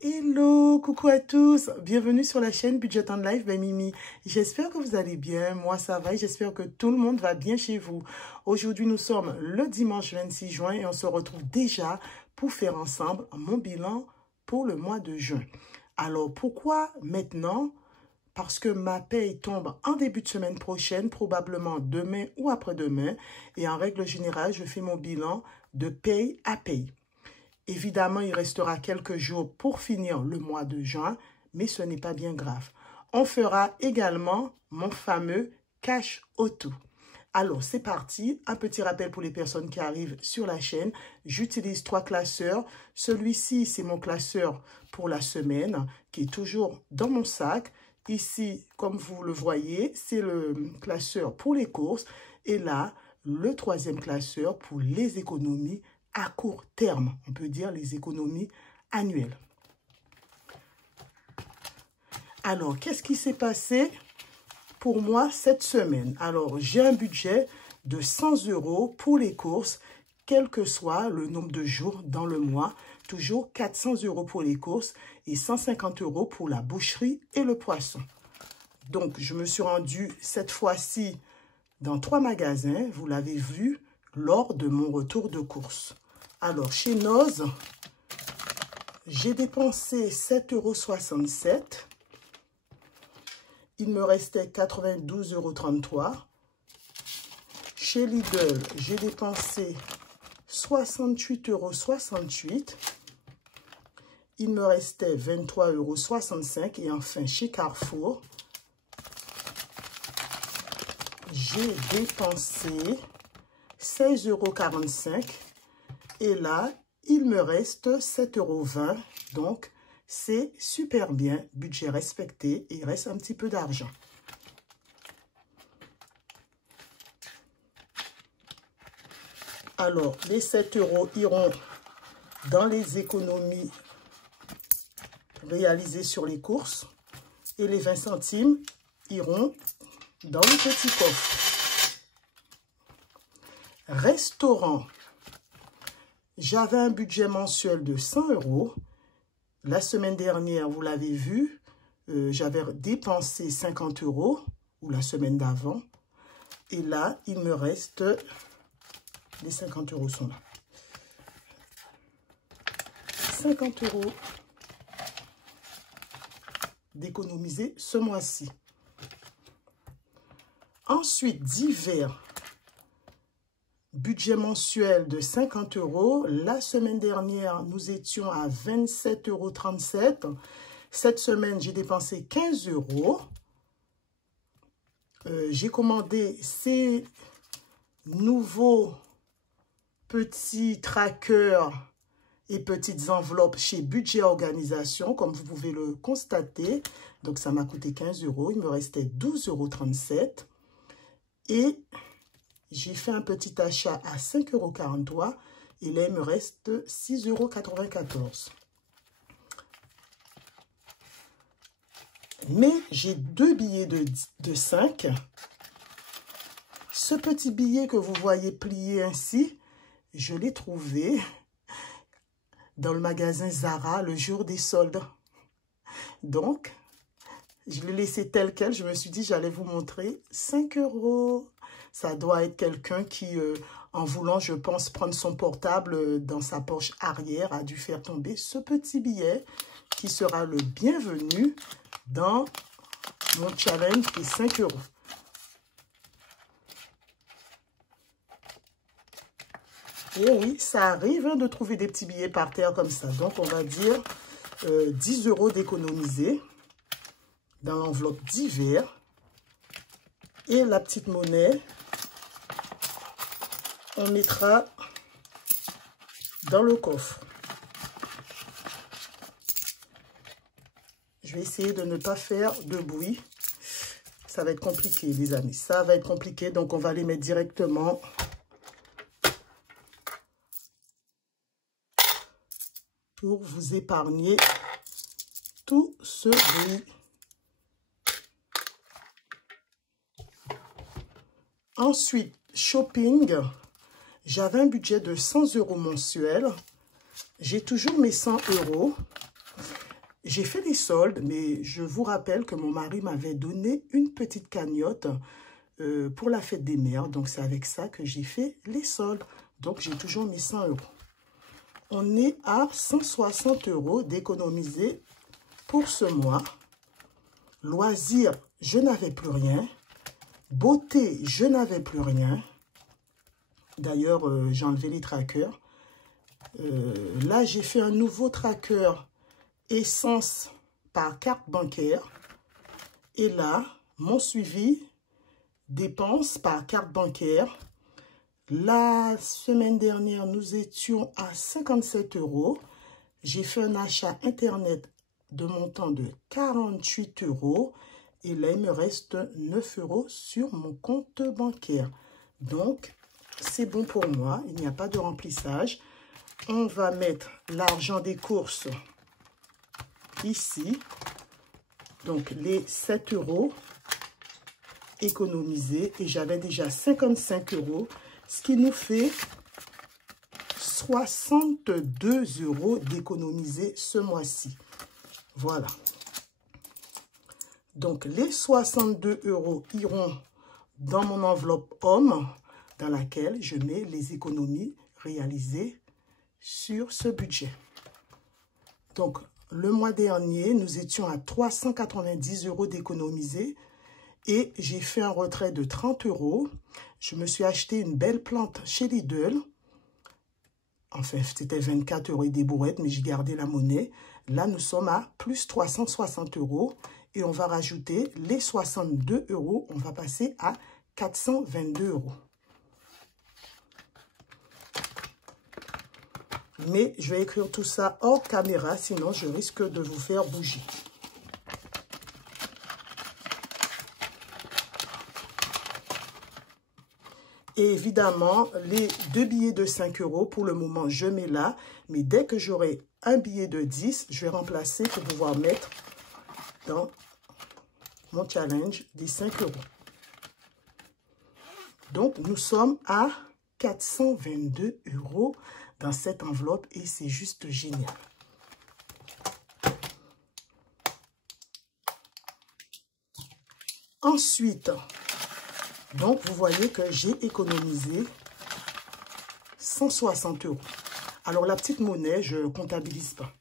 Hello, coucou à tous, bienvenue sur la chaîne Budget and Life by Mimi. J'espère que vous allez bien, moi ça va et j'espère que tout le monde va bien chez vous. Aujourd'hui nous sommes le dimanche 26 juin et on se retrouve déjà pour faire ensemble mon bilan pour le mois de juin. Alors pourquoi maintenant? Parce que ma paye tombe en début de semaine prochaine, probablement demain ou après-demain. Et en règle générale, je fais mon bilan de paye à paye. Évidemment, il restera quelques jours pour finir le mois de juin, mais ce n'est pas bien grave. On fera également mon fameux cash auto. Alors, c'est parti. Un petit rappel pour les personnes qui arrivent sur la chaîne. J'utilise 3 classeurs. Celui-ci, c'est mon classeur pour la semaine qui est toujours dans mon sac. Ici, comme vous le voyez, c'est le classeur pour les courses. Et là, le 3e classeur pour les économies à court terme. On peut dire les économies annuelles. Alors, qu'est-ce qui s'est passé pour moi cette semaine? Alors, j'ai un budget de 100 € pour les courses, quel que soit le nombre de jours dans le mois. Toujours 400 € pour les courses et 150 € pour la boucherie et le poisson. Donc, je me suis rendue cette fois-ci dans 3 magasins, vous l'avez vu, lors de mon retour de course. Alors, chez Noz, j'ai dépensé 7,67 €. Il me restait 92,33 €. Chez Lidl, j'ai dépensé 68,68 €. Il me restait 23,65 €. Et enfin, chez Carrefour, j'ai dépensé 16,45 €. Et là, il me reste 7,20 €. Donc, c'est super bien. Budget respecté. Et il reste un petit peu d'argent. Alors, les 7 € iront dans les économies réalisées sur les courses. Et les 20 centimes iront dans le petit coffre. Restaurant. J'avais un budget mensuel de 100 €. La semaine dernière, vous l'avez vu, j'avais dépensé 50 € ou la semaine d'avant. Et là, il me reste, les 50 € sont là. 50 € d'économiser ce mois-ci. Ensuite, divers. Budget mensuel de 50 €. La semaine dernière, nous étions à 27,37 €. Cette semaine, j'ai dépensé 15 €. J'ai commandé ces nouveaux petits trackers et petites enveloppes chez Budget Organisation, comme vous pouvez le constater. Donc, ça m'a coûté 15 €. Il me restait 12,37 €. Et j'ai fait un petit achat à 5,43 € et là, il me reste 6,94 €. Mais j'ai 2 billets de 5. Ce petit billet que vous voyez plié ainsi, je l'ai trouvé dans le magasin Zara le jour des soldes. Donc, je l'ai laissé tel quel. Je me suis dit, j'allais vous montrer 5 €. Ça doit être quelqu'un qui, en voulant, je pense, prendre son portable dans sa poche arrière, a dû faire tomber ce petit billet qui sera le bienvenu dans mon challenge des 5 €. Et oui, ça arrive de trouver des petits billets par terre comme ça. Donc, on va dire 10 € d'économiser dans l'enveloppe divers. Et la petite monnaie, on mettra dans le coffre. Je vais essayer de ne pas faire de bruit. Ça va être compliqué, les amis. Ça va être compliqué, donc on va les mettre directement pour vous épargner tout ce bruit. Ensuite, shopping. J'avais un budget de 100 € mensuel. J'ai toujours mes 100 €. J'ai fait les soldes, mais je vous rappelle que mon mari m'avait donné une petite cagnotte pour la fête des mères. Donc, c'est avec ça que j'ai fait les soldes. Donc, j'ai toujours mis 100 €. On est à 160 € d'économiser pour ce mois. Loisirs, je n'avais plus rien. Beauté, je n'avais plus rien. D'ailleurs, j'ai enlevé les trackers. Là, j'ai fait un nouveau tracker essence par carte bancaire. Et là, mon suivi dépenses par carte bancaire. La semaine dernière, nous étions à 57 €. J'ai fait un achat Internet de montant de 48 €. Et là, il me reste 9 € sur mon compte bancaire. Donc, c'est bon pour moi. Il n'y a pas de remplissage. On va mettre l'argent des courses ici. Donc, les 7 € économisés. Et j'avais déjà 55 €. Ce qui nous fait 62 € d'économiser ce mois-ci. Voilà. Donc, les 62 € iront dans mon enveloppe homme, dans laquelle je mets les économies réalisées sur ce budget. Donc, le mois dernier, nous étions à 390 € d'économiser et j'ai fait un retrait de 30 €. Je me suis acheté une belle plante chez Lidl. Enfin, c'était 24 € et des bourrettes, mais j'ai gardé la monnaie. Là, nous sommes à plus 360 € et on va rajouter les 62 €. On va passer à 422 €. Mais je vais écrire tout ça hors caméra, sinon je risque de vous faire bouger. Et évidemment, les 2 billets de 5 €, pour le moment, je mets là. Mais dès que j'aurai un billet de 10, je vais remplacer pour pouvoir mettre dans mon challenge des 5 €. Donc, nous sommes à 422 € dans cette enveloppe et c'est juste génial. Ensuite, donc vous voyez que j'ai économisé 160 €. Alors la petite monnaie, je ne comptabilise pas.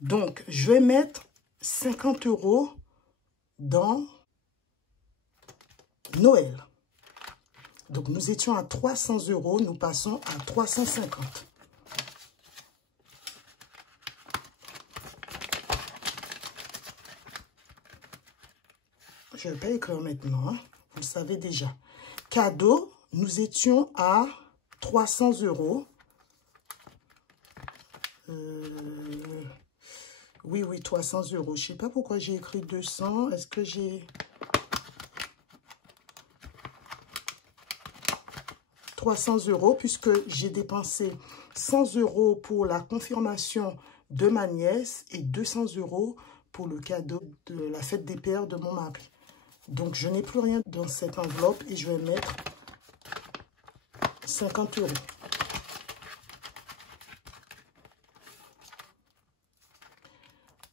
Donc, je vais mettre 50 € dans Noël. Donc, nous étions à 300 €, nous passons à 350. Je ne vais pas écrire maintenant, hein. Vous le savez déjà. Cadeau, nous étions à 300 €. Oui, 300 €. Je ne sais pas pourquoi j'ai écrit 200. Est-ce que j'ai... 300 € puisque j'ai dépensé 100 € pour la confirmation de ma nièce et 200 € pour le cadeau de la fête des pères de mon mari. Donc, je n'ai plus rien dans cette enveloppe et je vais mettre 50 €.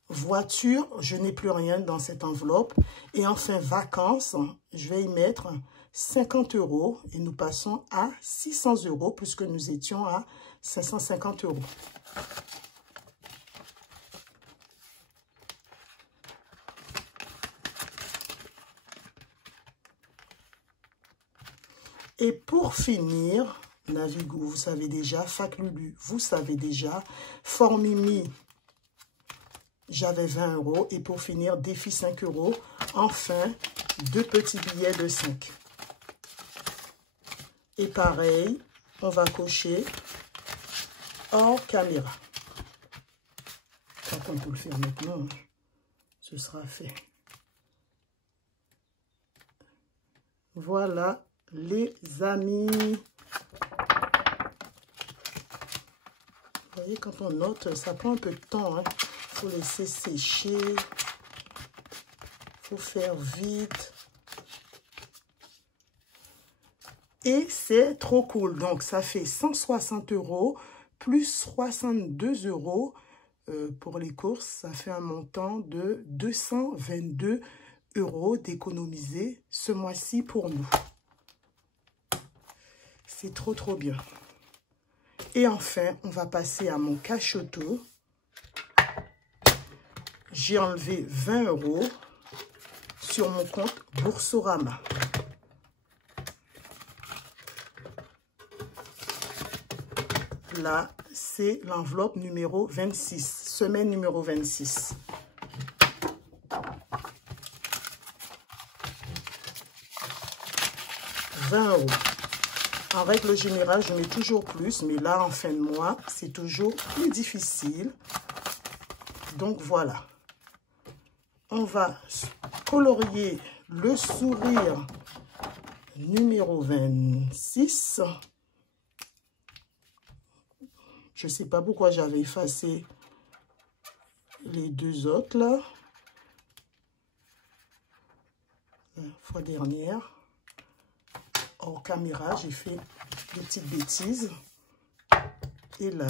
Voiture, je n'ai plus rien dans cette enveloppe. Et enfin, vacances, je vais y mettre 50 € et nous passons à 600 € puisque nous étions à 550 €. Et pour finir, Navigo, vous savez déjà, Faclulu, vous savez déjà, Formimi, j'avais 20 €. Et pour finir, défi 5 €. Enfin, 2 petits billets de 5. Et pareil, on va cocher hors caméra. Attends, on peut le faire maintenant. Ce sera fait. Voilà, les amis. Vous voyez, quand on note, ça prend un peu de temps, hein. Il faut laisser sécher. Il faut faire vite. Et c'est trop cool. Donc, ça fait 160 € plus 62 € pour les courses. Ça fait un montant de 222 € d'économiser ce mois-ci pour nous. C'est trop, trop bien. Et enfin, on va passer à mon cachoto. J'ai enlevé 20 € sur mon compte Boursorama. Là, c'est l'enveloppe numéro 26, semaine numéro 26. « 20 €. En règle générale, je mets toujours plus, mais là, en fin de mois, c'est toujours plus difficile. Donc, voilà. On va colorier le sourire numéro 26. Je ne sais pas pourquoi j'avais effacé les deux autres, là. La fois dernière. Hors caméra, j'ai fait des petites bêtises. Et là,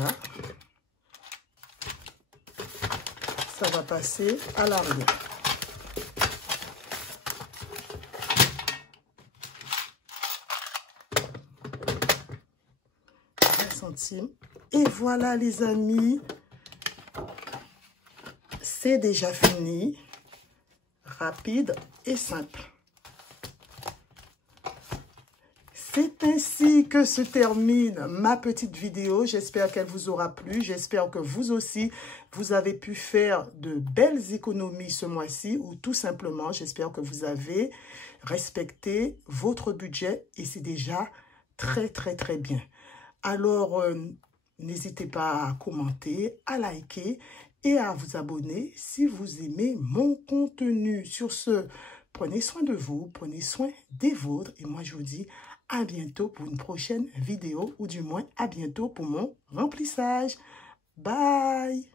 ça va passer à l'arrière. Centimes. Et voilà les amis, c'est déjà fini, rapide et simple. C'est ainsi que se termine ma petite vidéo. J'espère qu'elle vous aura plu. J'espère que vous aussi, vous avez pu faire de belles économies ce mois-ci ou tout simplement, j'espère que vous avez respecté votre budget et c'est déjà très, très, très bien. Alors, n'hésitez pas à commenter, à liker et à vous abonner si vous aimez mon contenu. Sur ce, prenez soin de vous, prenez soin des vôtres. Et moi, je vous dis à bientôt pour une prochaine vidéo ou du moins à bientôt pour mon remplissage. Bye!